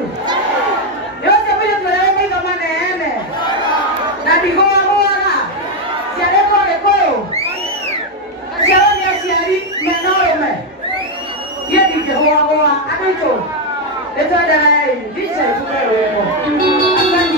wanyu. Yote vile tunaenda kama neene. Na bigoa bora. Sialeko leko. Sialoni ya siali menorome. Yedi ke hoa anaito. Leto dai, dice tukero.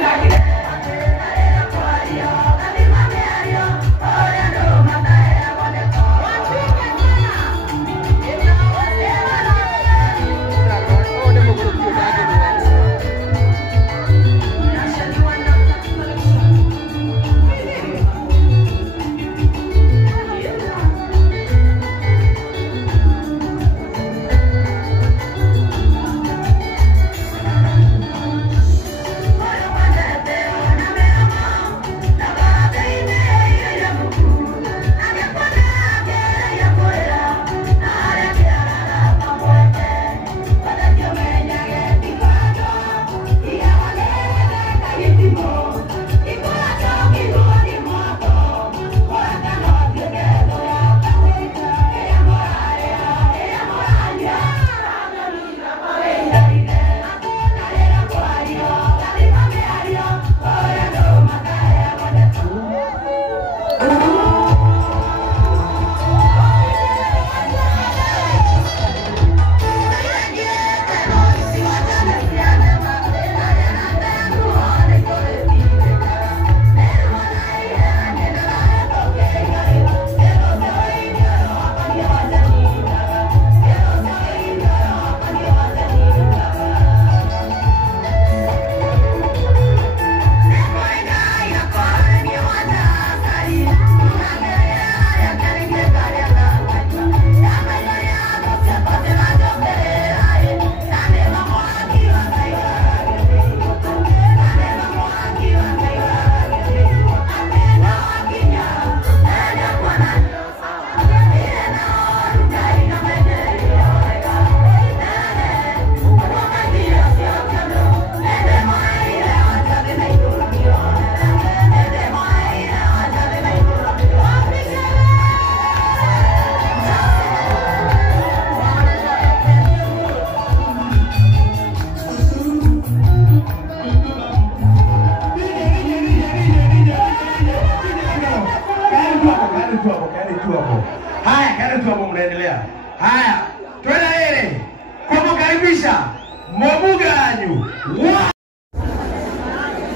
Asante.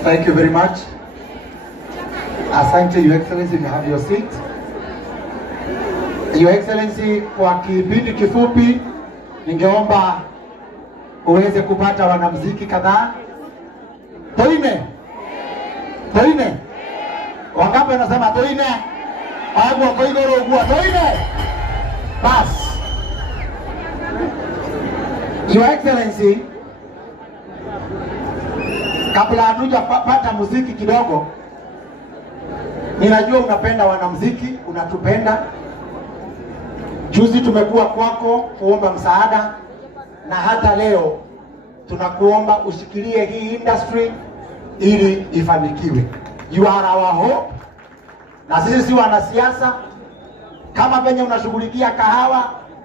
Thank you very much. Asante, Your Excellency, you have your seat. Your Excellency, kwa kipindi kifupi ningeomba uweze kupata wanamuziki kadhaa. Toine. Toine. Wangapi wanasema toine? Hapo kwa igoro ugua toine. Bas. Your Excellency, kabla hatujapata muziki kidogo, ninajua unapenda wanamuziki, unatupenda. Juzi tumekuwa kwako kuomba msaada, na hata leo tunakuomba ushikilie hii industry ili ifanikiwe. You are our hope. Na sisi si wanasiasa, kama venye unashughulikia kahawa,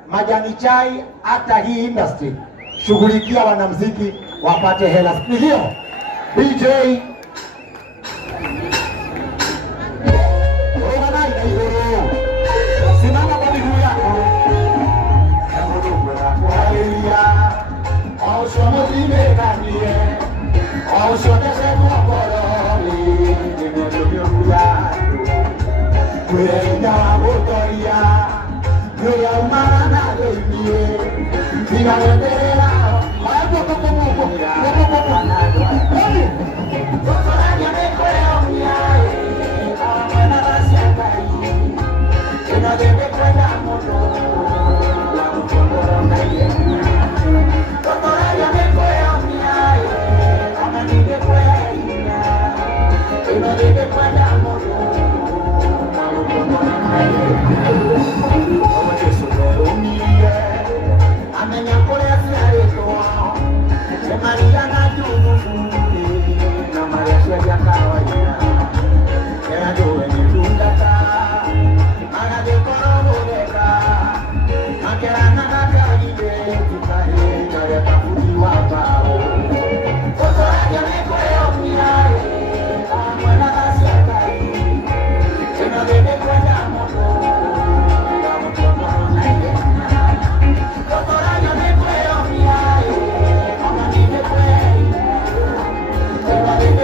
majani chai, hata hii industry shughulikia wanamuziki wapate hela. Ndio DJ simama kwa miguu yako. Kuya ina wabotoria, kuya umana doiye.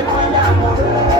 Kwenda moto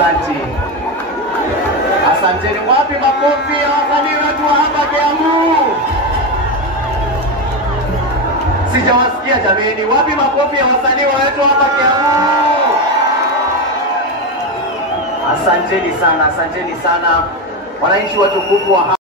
Asante. Asanteni. Wapi makofi ya wasanii wetu wa hapa Kiambu? Sijawasikia jameni. Wapi makofi ya wasanii wetu hapa Kiambu? Asanteni sana, asanteni sana. Wananchi watukufu wa